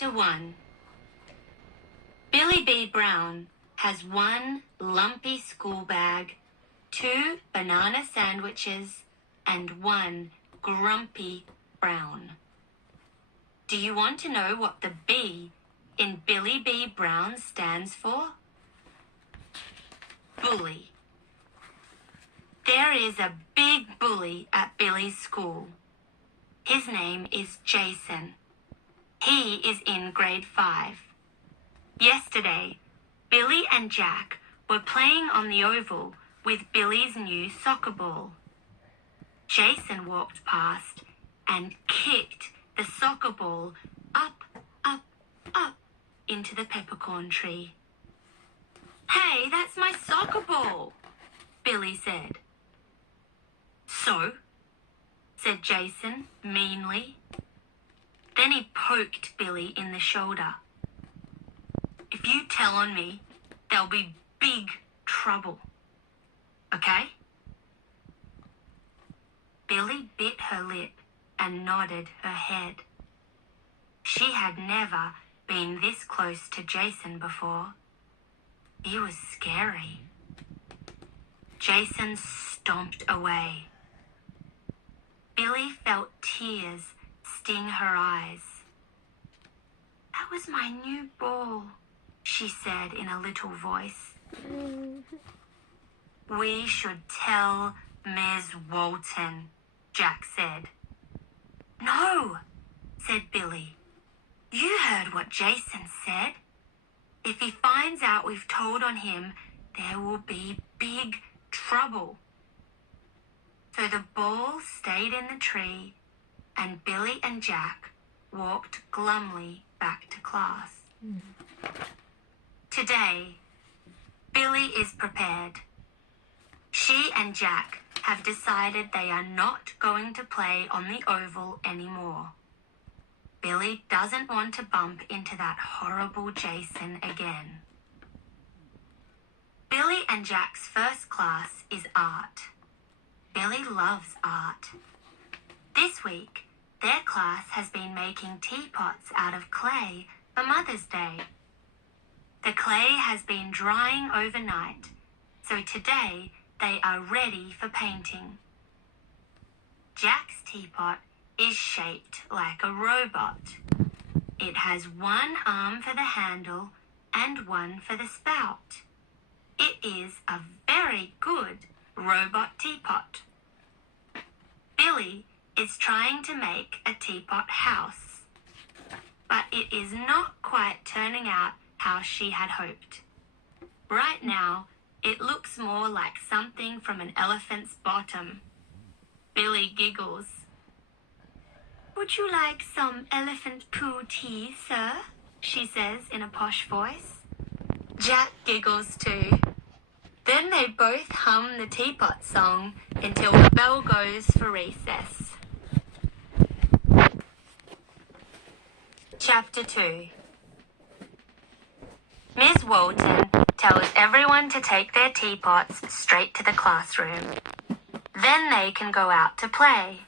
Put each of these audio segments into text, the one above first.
Chapter 1. Billie B Brown has one lumpy school bag, 2 banana sandwiches, and 1 grumpy brown. Do you want to know what the B in Billie B Brown stands for? Bully. There is a big bully at Billie's school. His name is Jason. He is in grade 5. Yesterday, Billie and Jack were playing on the oval with Billie's new soccer ball. Jason walked past and kicked the soccer ball up into the peppercorn tree. "Hey, that's my soccer ball," Billie said. "So?" said Jason meanly. Then he poked Billie in the shoulder. "If you tell on me, there'll be big trouble. Okay?" Billie bit her lip and nodded her head. She had never been this close to Jason before. He was scary. Jason stomped away. Billie felt tears sting her eyes. "That was my new ball," she said in a little voice. "We should tell Ms. Walton," Jack said. "No," said Billie. "You heard what Jason said. If he finds out we've told on him, there will be big trouble." So the ball stayed in the tree, and Billie and Jack walked glumly back to class. Today, Billie is prepared. She and Jack have decided they are not going to play on the oval anymore. Billie doesn't want to bump into that horrible Jason again. Billie and Jack's first class is art. Billie loves art. This week, their class has been making teapots out of clay for Mother's Day. The clay has been drying overnight, so today they are ready for painting. Jack's teapot is shaped like a robot. It has 1 arm for the handle and 1 for the spout. It is a very good robot teapot. Billie is trying to make a teapot house, but it is not quite turning out how she had hoped. Right now, it looks more like something from an elephant's bottom. Billie giggles. "Would you like some elephant poo tea, sir?" she says in a posh voice. Jack giggles too. Then they both hum the teapot song until the bell goes for recess. Chapter 2. Ms. Walton tells everyone to take their teapots straight to the classroom. Then they can go out to play.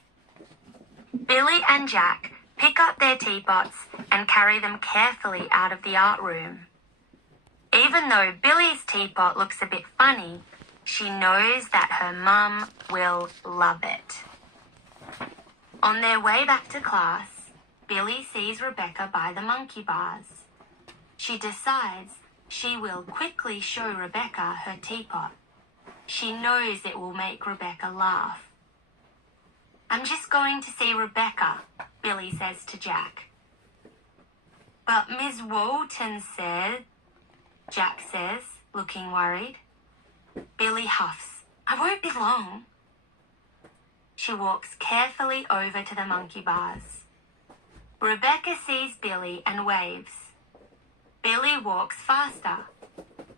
Billie and Jack pick up their teapots and carry them carefully out of the art room. Even though Billie's teapot looks a bit funny, she knows that her mum will love it. On their way back to class, Billie sees Rebecca by the monkey bars. She decides she will quickly show Rebecca her teapot. She knows it will make Rebecca laugh. "I'm just going to see Rebecca," Billie says to Jack. "But Ms. Walton said," Jack says, looking worried. Billie huffs. "I won't be long." She walks carefully over to the monkey bars. Rebecca sees Billie and waves. Billie walks faster.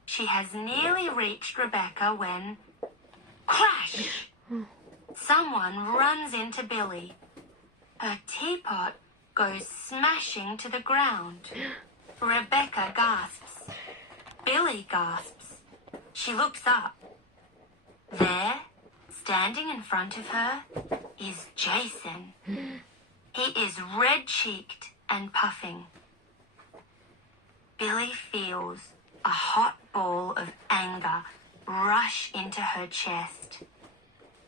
She has nearly reached Rebecca when... crash! Someone runs into Billie. Her teapot goes smashing to the ground. Rebecca gasps. Billie gasps. She looks up. There, standing in front of her, is Jason. He is red-cheeked and puffing. Billy feels a hot ball of anger rush into her chest.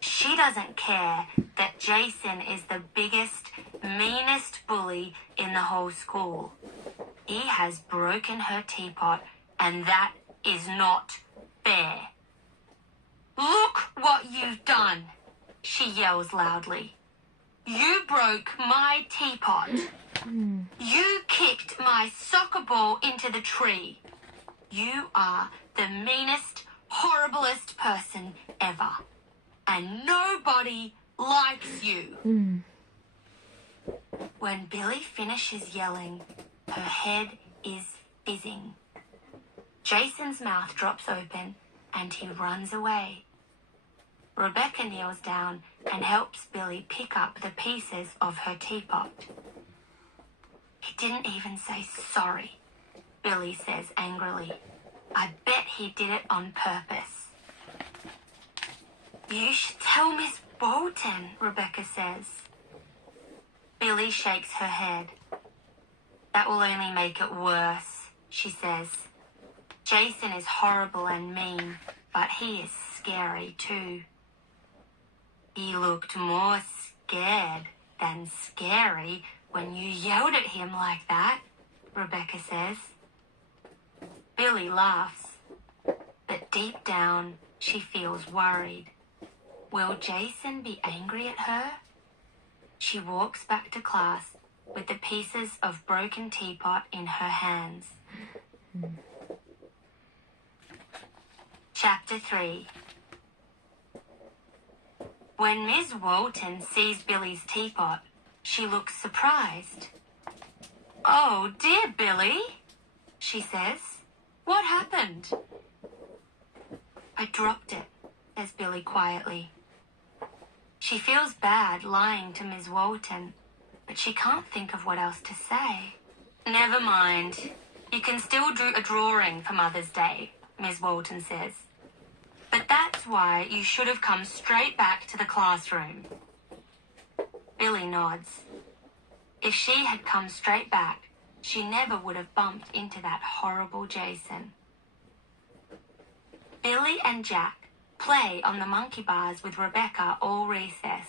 She doesn't care that Jason is the biggest, meanest bully in the whole school. He has broken her teapot, and that is not fair. "Look what you've done," she yells loudly. "You broke my teapot. You kicked my soccer ball into the tree. You are the meanest, horriblest person ever. And nobody likes you." When Billy finishes yelling, her head is fizzing. Jason's mouth drops open and he runs away. Rebecca kneels down and helps Billy pick up the pieces of her teapot. "He didn't even say sorry," Billy says angrily. "I bet he did it on purpose." "You should tell Miss Bolton," Rebecca says. Billy shakes her head. "That will only make it worse," she says. "Jason is horrible and mean, but he is scary too." "He looked more scared than scary when you yelled at him like that," Rebecca says. Billy laughs, but deep down she feels worried. Will Jason be angry at her? She walks back to class with the pieces of broken teapot in her hands. Chapter 3. When Ms. Walton sees Billy's teapot, she looks surprised. "Oh, dear Billy," she says. "What happened?" "I dropped it," says Billy quietly. She feels bad lying to Ms. Walton, but she can't think of what else to say. "Never mind. You can still do a drawing for Mother's Day," Ms. Walton says. "But that's why you should have come straight back to the classroom." Billy nods. If she had come straight back, she never would have bumped into that horrible Jason. Billy and Jack play on the monkey bars with Rebecca all recess,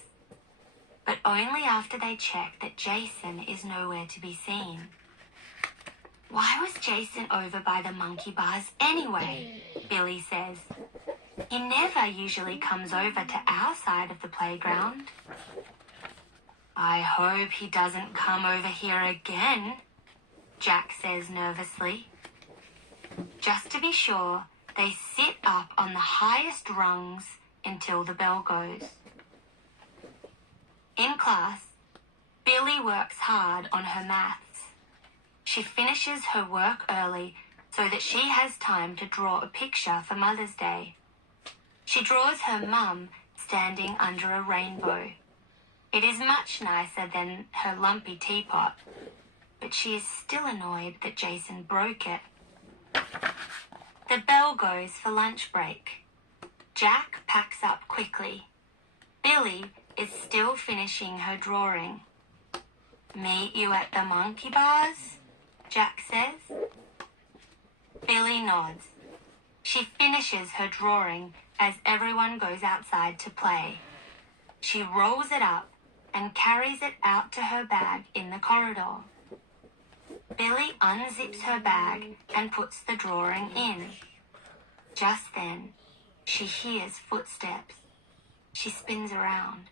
but only after they check that Jason is nowhere to be seen. "Why was Jason over by the monkey bars anyway?" Billy says. "He never usually comes over to our side of the playground." "I hope he doesn't come over here again," Jack says nervously. Just to be sure, they sit up on the highest rungs until the bell goes. In class, Billy works hard on her maths. She finishes her work early so that she has time to draw a picture for Mother's Day. She draws her mum standing under a rainbow. It is much nicer than her lumpy teapot, but she is still annoyed that Jason broke it. The bell goes for lunch break. Jack packs up quickly. Billy is still finishing her drawing. "Meet you at the monkey bars?" Jack says. Billy nods. She finishes her drawing as everyone goes outside to play. She rolls it up and carries it out to her bag in the corridor. Billy unzips her bag and puts the drawing in. Just then, she hears footsteps. She spins around.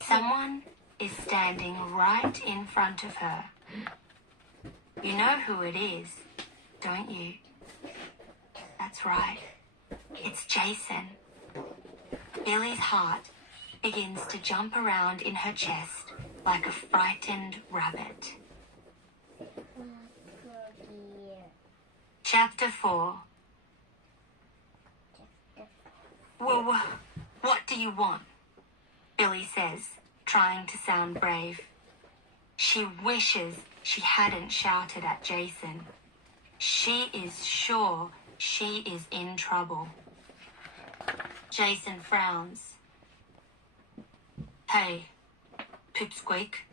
Someone is standing right in front of her. You know who it is, don't you? That's right. It's Jason. Billy's heart begins to jump around in her chest like a frightened rabbit. Chapter 4. "Well, what do you want?" Billy says, trying to sound brave. She wishes she hadn't shouted at Jason. She is sure she is in trouble. Jason frowns. "Hey, Pipsqueak,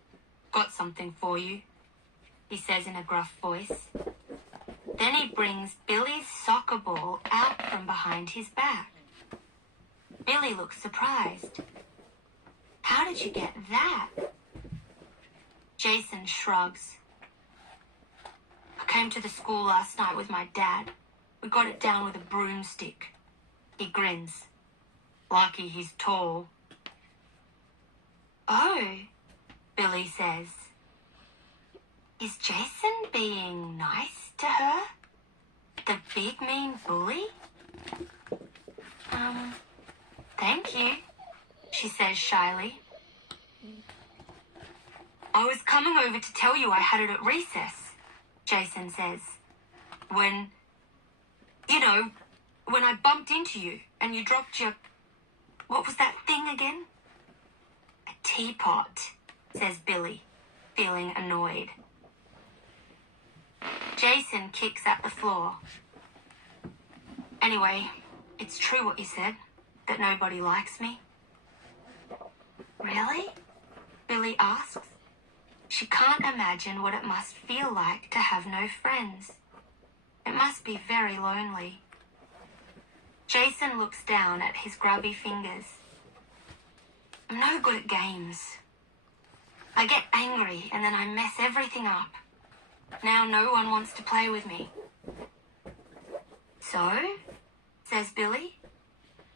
got something for you," he says in a gruff voice. Then he brings Billy's soccer ball out from behind his back. Billy looks surprised. How did you get that? Jason shrugs. I came to the school last night with my dad. We got it down with a broomstick. He grins. Lucky he's tall. Oh, Billy says. Is Jason being nice to her? The big mean bully? Thank you, she says shyly. I was coming over to tell you I had it at recess, Jason says. When I bumped into you and you dropped your... What was that thing again? A teapot, says Billy, feeling annoyed. Jason kicks at the floor. Anyway, it's true what you said, that nobody likes me. Really? Billy asks. She can't imagine what it must feel like to have no friends. It must be very lonely. Jason looks down at his grubby fingers. I'm no good at games. I get angry and then I mess everything up. Now no one wants to play with me. So, says Billy,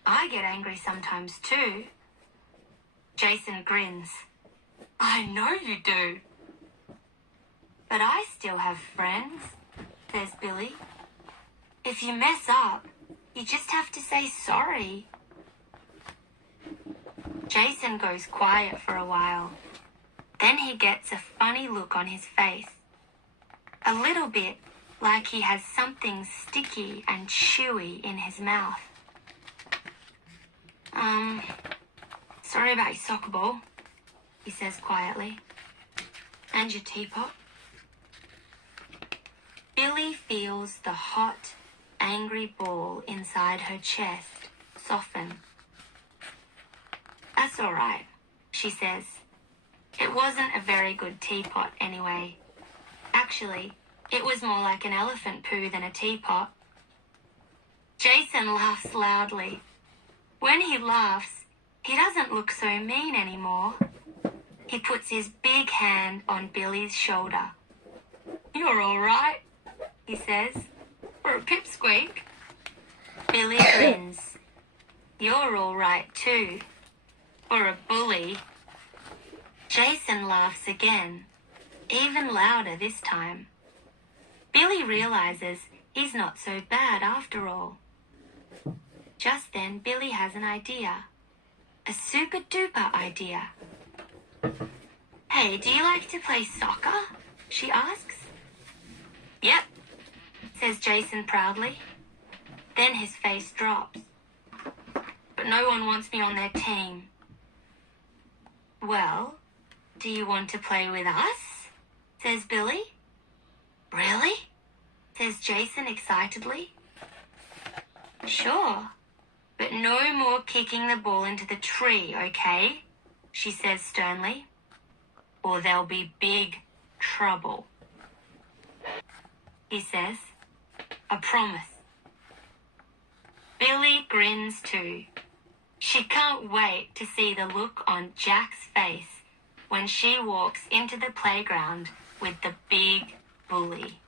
I get angry sometimes too. Jason grins. I know you do. But I still have friends, says Billy. If you mess up, you just have to say sorry. Jason goes quiet for a while. Then he gets a funny look on his face. A little bit like he has something sticky and chewy in his mouth. Sorry about your soccer ball, he says quietly. And your teapot. Billy feels the hot, angry ball inside her chest soften. That's all right, she says. It wasn't a very good teapot anyway. Actually, it was more like an elephant poo than a teapot. Jason laughs loudly. When he laughs, he doesn't look so mean anymore. He puts his big hand on Billy's shoulder. You're all right, he says, for a pipsqueak. Billy grins. You're all right too, for a bully. Jason laughs again, even louder this time. Billy realizes he's not so bad after all. Just then, Billy has an idea. A super duper idea. Hey, do you like to play soccer? She asks. Yep, says Jason proudly. Then his face drops. But no one wants me on their team. Well, do you want to play with us? Says Billy. Really? Says Jason excitedly. Sure, but no more kicking the ball into the tree, okay? She says sternly. Or there'll be big trouble. He says, I promise. Billy grins too. She can't wait to see the look on Jack's face when she walks into the playground with the big bully.